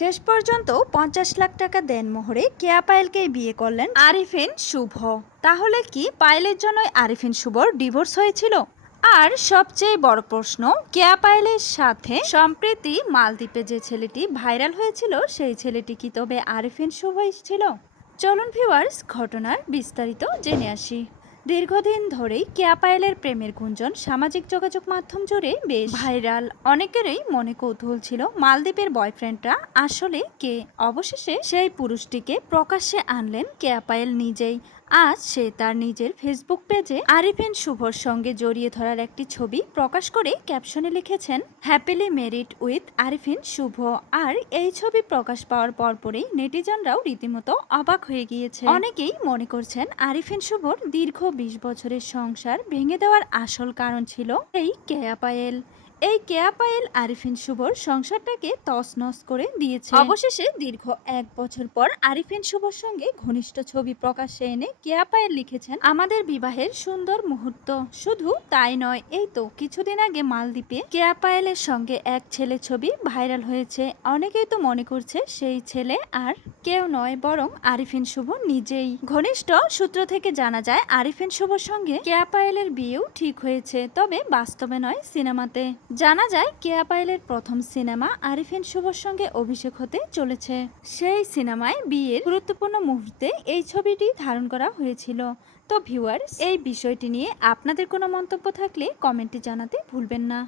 শেষ পর্যন্ত ৫০ লাখ টাকা দেনমোহরে কেয়া পায়েলকে বিয়ে করলেন আরিফিন শুভ। তাহলে কি পায়েলের জন্যই আরিফিন শুভর ডিভোর্স হয়েছিল? আর সবচেয়ে বড় প্রশ্ন, কেয়া পায়েলের সাথে সম্প্রতি মালদ্বীপে যে ছেলেটি ভাইরাল হয়েছিল সেই ছেলেটি কি তবে আরিফিন শুভই ছিল? চলুন ভিউয়ার্স, ঘটনার বিস্তারিত জেনে আসি। দীর্ঘদিন ধরেই কেয়া পায়েলের প্রেমের গুঞ্জন সামাজিক যোগাযোগ মাধ্যম জুড়ে বেশ ভাইরাল। অনেকেরই মনে কৌতূহল ছিল মালদ্বীপের বয়ফ্রেন্ডরা আসলে কে। অবশেষে সেই পুরুষটিকে প্রকাশ্যে আনলেন কেয়া পায়েল নিজেই। আজ সে তার নিজের ফেসবুক পেজে আরিফিন শুভর সঙ্গে জড়িয়ে ধরার একটি ছবি প্রকাশ করে ক্যাপশনে লিখেছেন, হ্যাপিলি ম্যারিড উইথ আরিফিন শুভ। আর এই ছবি প্রকাশ পাওয়ার পরপরই নেটিজনরাও রীতিমতো অবাক হয়ে গিয়েছে। অনেকেই মনে করছেন আরিফিন শুভর দীর্ঘ ২০ বছরের সংসার ভেঙে দেওয়ার আসল কারণ ছিল এই কেয়া পায়েল। এই কেয়া পায়েল আরিফিন শুভর সংসারটাকে তছনছ করে দিয়েছে। অবশেষে দীর্ঘ ১ বছর পর আরিফিন শুভর সঙ্গে ঘনিষ্ঠ ছবি প্রকাশ্যে এনে কেয়া পায়েল লিখেছেন, আমাদের বিবাহের সুন্দর মুহূর্ত। শুধু তাই নয়, এই তো কিছুদিন আগে মালদ্বীপে কেয়া পায়েলের সঙ্গে এক ছেলে ছবি ভাইরাল হয়েছে। অনেকেই তো মনে করছে সেই ছেলে আর কেউ নয়, বরং আরিফিন শুভ নিজেই। ঘনিষ্ঠ সূত্র থেকে জানা যায় আরিফিন শুভর সঙ্গে কেয়া পায়েলের বিয়েও ঠিক হয়েছে, তবে বাস্তবে নয়, সিনেমাতে। জানা যায় কেয়া পায়েলের প্রথম সিনেমা আরিফিন শুভর সঙ্গে অভিষেক হতে চলেছে। সেই সিনেমায় বিয়ের গুরুত্বপূর্ণ মুহূর্তে এই ছবিটি ধারণ করা হয়েছিল। তো ভিউয়ার্স, এই বিষয়টি নিয়ে আপনাদের কোনো মন্তব্য থাকলে কমেন্টে জানাতে ভুলবেন না।